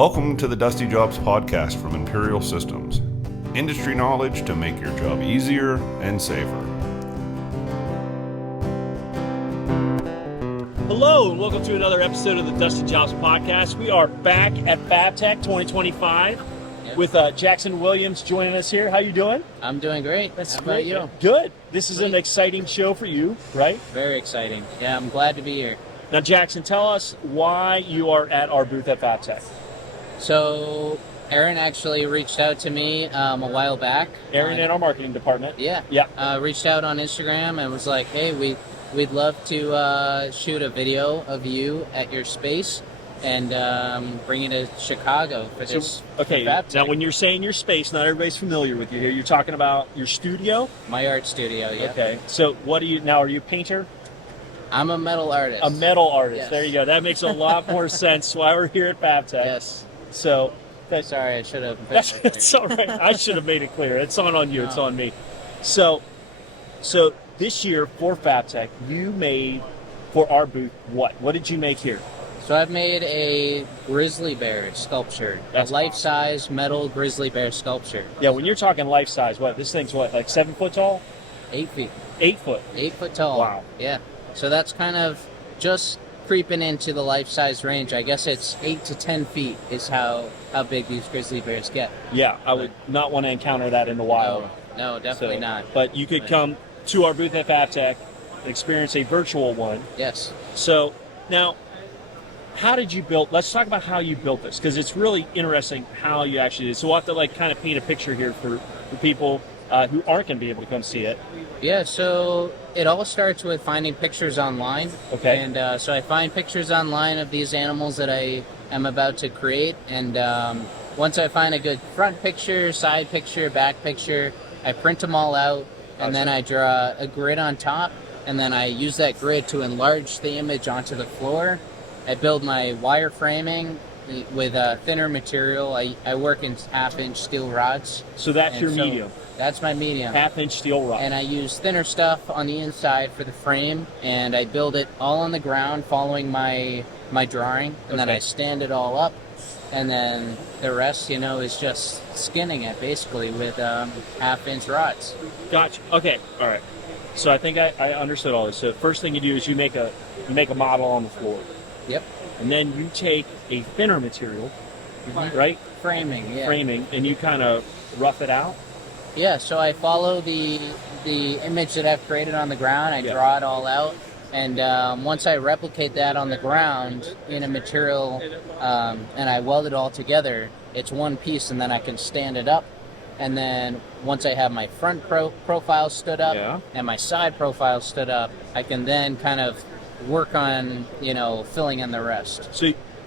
Welcome to the Dusty Jobs podcast from Imperial Systems. Industry knowledge to make your job easier and safer. Hello, and welcome to another episode of the Dusty Jobs podcast. We are back at Fabtech 2025 with Jackson Williams joining us here. How you doing? I'm doing great. That's How great. about you? Good. This is an exciting show for you, right? Very exciting. Yeah, I'm glad to be here. Now, Jackson, tell us why you are at our booth at Fabtech. So, Aaron actually reached out to me a while back. Aaron in our marketing department. Yeah. Reached out on Instagram and was like, hey, we'd love to shoot a video of you at your space and bring it to Chicago for this. Okay, for Fabtech. now when you're saying your space, not everybody's familiar with you here. You're talking about your studio? My art studio, yeah. Okay, so what do you, now are you a painter? I'm a metal artist. A metal artist, Yes. There you go. That makes a lot more sense why we're here at Fabtech. Yes. So, Sorry, I should have. It's all right. I should have made it clear. It's not on you. No. It's on me. So this year for Fabtech, you made for our booth what? What did you make here? So I've made a grizzly bear sculpture, That's a life-size metal grizzly bear sculpture. Yeah, when you're talking life size, what? This thing's what? Like 7 foot tall? 8 feet. 8 foot. 8 foot tall. Wow. Yeah. So that's kind of just creeping into the life-size range. I guess it's 8 to 10 feet is how big these grizzly bears get. Yeah, I would not want to encounter that in the wild. No, definitely not. But you could come to our booth at Fabtech and experience a virtual one. Yes. So now, how did you build? Let's talk about how you built this, because it's really interesting how you actually did. So we'll have to kind of paint a picture here for people who aren't going to be able to come see it. Yeah, so it all starts with finding pictures online. Okay. And so I find pictures online of these animals that I am about to create. And once I find a good front picture, side picture, back picture, I print them all out. And then I draw a grid on top. And then I use that grid to enlarge the image onto the floor. I build my wire framing with thinner material. I work in 1/2-inch steel rods. So that's your medium. That's my medium. 1/2-inch steel rod. And I use thinner stuff on the inside for the frame, and I build it all on the ground following my drawing, and then I stand it all up, and then the rest, is just skinning it basically with 1/2-inch rods. Gotcha. Okay. All right. So I think I understood all this. So the first thing you do is you make a model on the floor. Yep. And then you take a thinner material, right? Framing, yeah. Framing, and you kind of rough it out. Yeah, so I follow the image that I've created on the ground. I draw it all out, and once I replicate that on the ground in a material, and I weld it all together, it's one piece, and then I can stand it up. And then once I have my front profile stood up and my side profile stood up, I can then kind of work on filling in the rest.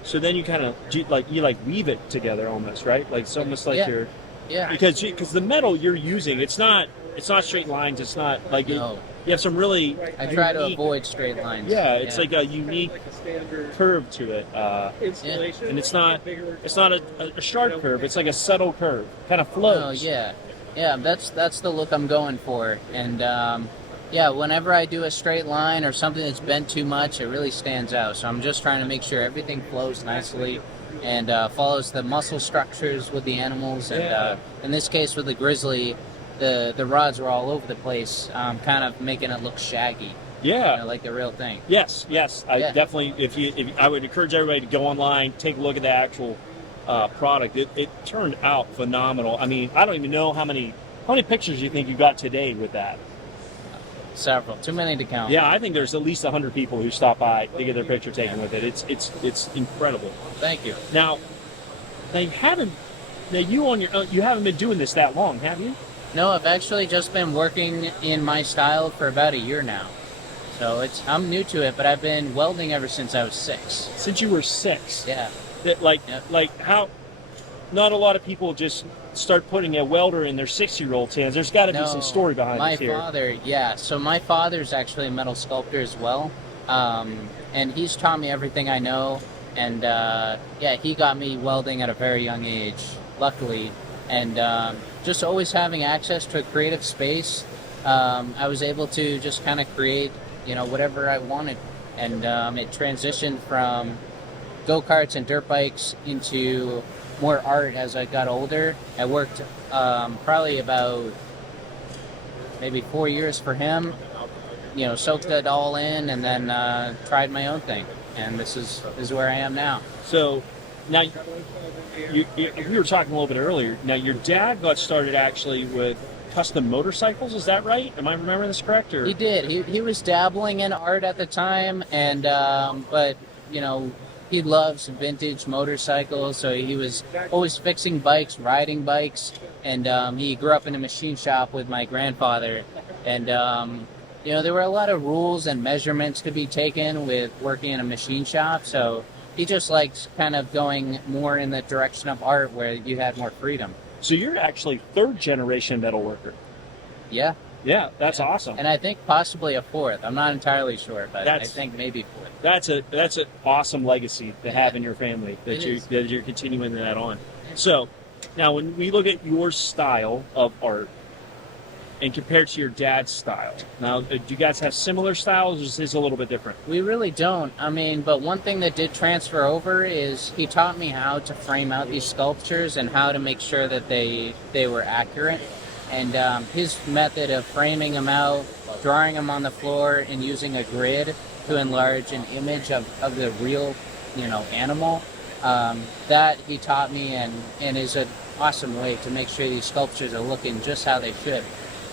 So then you kind of you weave it together almost, right? Like it's almost like you're. Yeah. Because the metal you're using, it's not straight lines. It's not like you have some really. I try to avoid straight lines. Yeah, it's like a unique curve to it, and it's not a sharp curve. It's like a subtle curve, kind of flows. Oh yeah. That's the look I'm going for, and whenever I do a straight line or something that's bent too much, it really stands out. So I'm just trying to make sure everything flows nicely and follows the muscle structures with the animals. And in this case, with the grizzly, the rods were all over the place, kind of making it look shaggy. Yeah, like the real thing. Yes. I definitely. If I would encourage everybody to go online, take a look at the actual product. It turned out phenomenal. I mean, I don't even know how many pictures you think you got today with that. Several, too many to count. Yeah, I think there's at least 100 people who stop by to get their picture taken with it. It's incredible. Thank you. Now you haven't been doing this that long, have you? No, I've actually just been working in my style for about a year now. So I'm new to it, but I've been welding ever since I was 6. Since you were 6. Yeah. How? Not a lot of people just start putting a welder in their 6-year-old's hands. There's got to be some story behind this here. My father, so my father's actually a metal sculptor as well, and he's taught me everything I know, and he got me welding at a very young age, luckily, and just always having access to a creative space, I was able to just kind of create, whatever I wanted, and it transitioned from go-karts and dirt bikes into more art as I got older. I worked probably about maybe 4 years for him, soaked it all in, and then tried my own thing. And this is where I am now. So now, we were talking a little bit earlier. Now, your dad got started actually with custom motorcycles. Is that right? Am I remembering this correct? Or? He did. He was dabbling in art at the time, and but he loves vintage motorcycles, so he was always fixing bikes, riding bikes, and he grew up in a machine shop with my grandfather, and there were a lot of rules and measurements to be taken with working in a machine shop, so he just liked kind of going more in the direction of art where you had more freedom. So you're actually third generation metalworker. Yeah. Yeah, that's awesome. And I think possibly a fourth. I'm not entirely sure, but I think maybe fourth. That's an awesome legacy to have in your family that you're continuing that on. So now when we look at your style of art and compared to your dad's style, now do you guys have similar styles, or is this a little bit different? We really don't. But one thing that did transfer over is he taught me how to frame out these sculptures and how to make sure that they were accurate. And his method of framing them out, drawing them on the floor, and using a grid to enlarge an image of the real, animal, that he taught me and is an awesome way to make sure these sculptures are looking just how they should.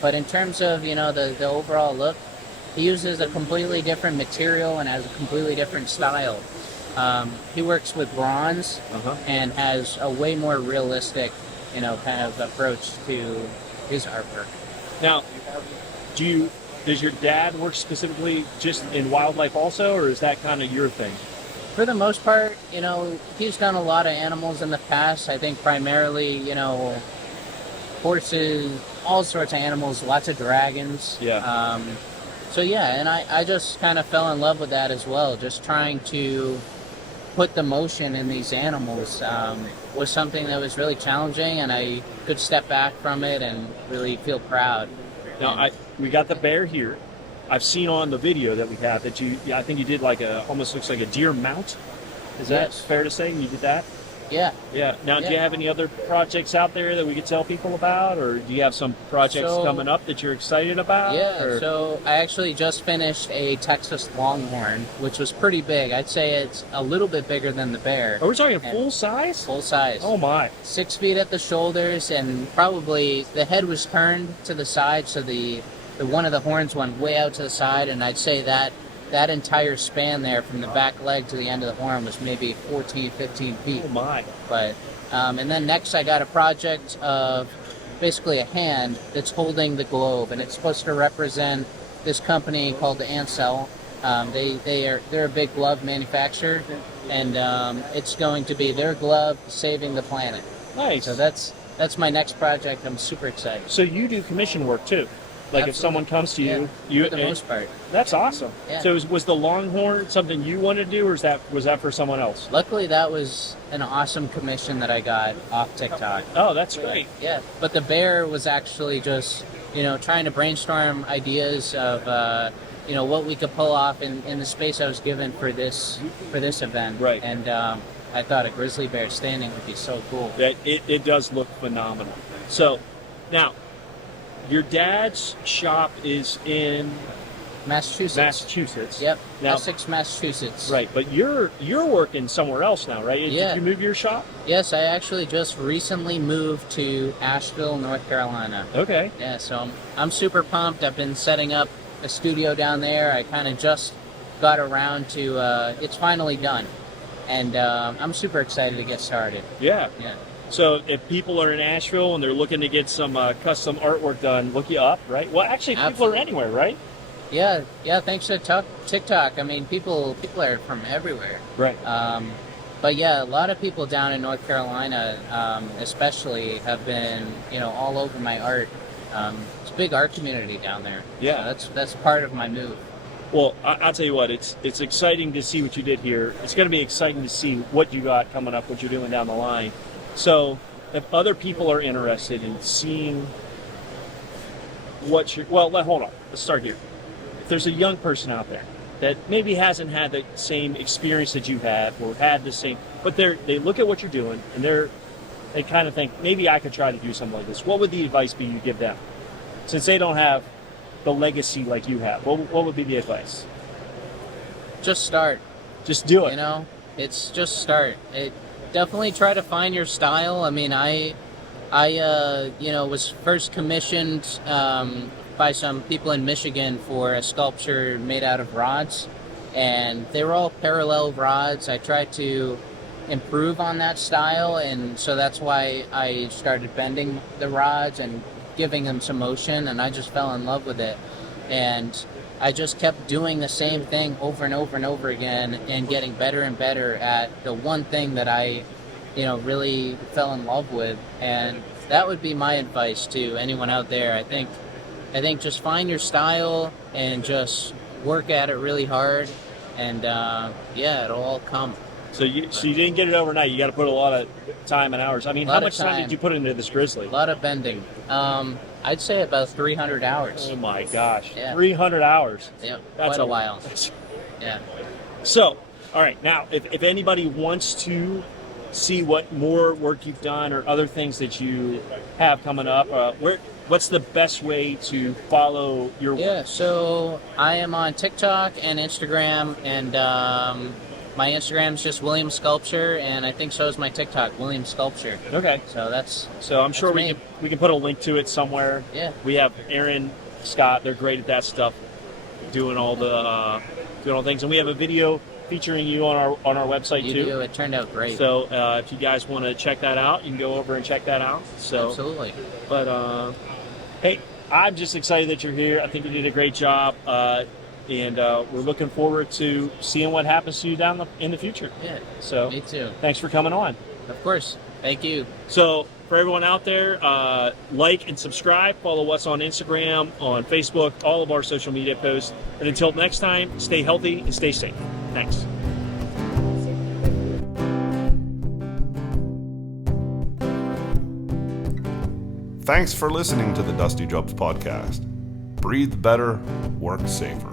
But in terms of, the overall look, he uses a completely different material and has a completely different style. He works with bronze and has a way more realistic, kind of approach to his artwork. Now, does your dad work specifically just in wildlife also, or is that kind of your thing? For the most part, he's done a lot of animals in the past. I think primarily, horses, all sorts of animals, lots of dragons. Yeah. And I just kind of fell in love with that as well. Just trying to put the motion in these animals was something that was really challenging, and I could step back from it and really feel proud. Now, we got the bear here. I've seen on the video that we have that I think you did almost looks like a deer mount. Is that fair to say? You did that? Yeah. Yeah. Now, do you have any other projects out there that we could tell people about, or do you have some projects coming up that you're excited about? Yeah. So I actually just finished a Texas Longhorn, which was pretty big. I'd say it's a little bit bigger than the bear. Are we talking full size? Full size. Oh my! 6 feet at the shoulders, and probably the head was turned to the side, so the one of the horns went way out to the side, and I'd say that entire span there from the back leg to the end of the horn was maybe 14, 15 feet. Oh my. But, and then next I got a project of basically a hand that's holding the globe, and it's supposed to represent this company called the Ansel. They're a big glove manufacturer, and it's going to be their glove saving the planet. Nice. So that's my next project. I'm super excited. So you do commission work too? Like Absolutely. If someone comes to you, for the most part. That's awesome. Yeah. So was the Longhorn something you wanted to do, or was that for someone else? Luckily, that was an awesome commission that I got off TikTok. Oh, that's great. Yeah, but the bear was actually just trying to brainstorm ideas of what we could pull off in the space I was given for this event. Right. And I thought a grizzly bear standing would be so cool. It does look phenomenal. So now, your dad's shop is in Massachusetts. Yep. Now, Essex, Massachusetts. Right, but you're working somewhere else now, right? Yeah. Did you move your shop? Yes, I actually just recently moved to Asheville, North Carolina. Okay. Yeah, so I'm super pumped. I've been setting up a studio down there. I kind of just got around to it's finally done, and I'm super excited to get started. Yeah. Yeah. So if people are in Asheville and they're looking to get some custom artwork done, look you up, right? Well, actually, people are anywhere, right? Yeah. Thanks to TikTok. I mean, people are from everywhere. Right. But yeah, a lot of people down in North Carolina, especially, have been all over my art. It's a big art community down there. Yeah. So that's part of my move. Well, I'll tell you what, it's exciting to see what you did here. It's going to be exciting to see what you got coming up, what you're doing down the line. So if other people are interested in seeing hold on. Let's start here. If there's a young person out there that maybe hasn't had the same experience that you have, or had the same, but they look at what you're doing and they kind of think, maybe I could try to do something like this. What would the advice be you give them? Since they don't have the legacy like you have, what would be the advice? Just start. Just do it. You know, it's just start. Definitely try to find your style. I mean, I was first commissioned by some people in Michigan for a sculpture made out of rods, and they were all parallel rods. I tried to improve on that style, and so that's why I started bending the rods and giving them some motion, and I just fell in love with it. And I just kept doing the same thing over and over and over again, and getting better and better at the one thing that I really fell in love with. And that would be my advice to anyone out there. I think just find your style and just work at it really hard, and it'll all come. So you didn't get it overnight. You got to put a lot of time and hours. I mean, how much time did you put into this grizzly? A lot of bending. I'd say about 300 hours. Oh my gosh, yeah. 300 hours. Yeah, that's quite a while. Yeah. So, all right, now if anybody wants to see what more work you've done or other things that you have coming up, what's the best way to follow your work? Yeah, so I am on TikTok and Instagram, and my Instagram is just William Sculpture, and I think so is my TikTok, William Sculpture. Okay. So I'm sure we can put a link to it somewhere. Yeah. We have Aaron, Scott. They're great at that stuff, doing all things, and we have a video featuring you on our website too. It turned out great. So if you guys want to check that out, you can go over and check that out. So absolutely. But hey, I'm just excited that you're here. I think you did a great job. And we're looking forward to seeing what happens to you in the future. Yeah. So me too. Thanks for coming on. Of course. Thank you. So for everyone out there, like and subscribe. Follow us on Instagram, on Facebook, all of our social media posts. And until next time, stay healthy and stay safe. Thanks. Thanks for listening to the Dusty Jobs podcast. Breathe better, work safer.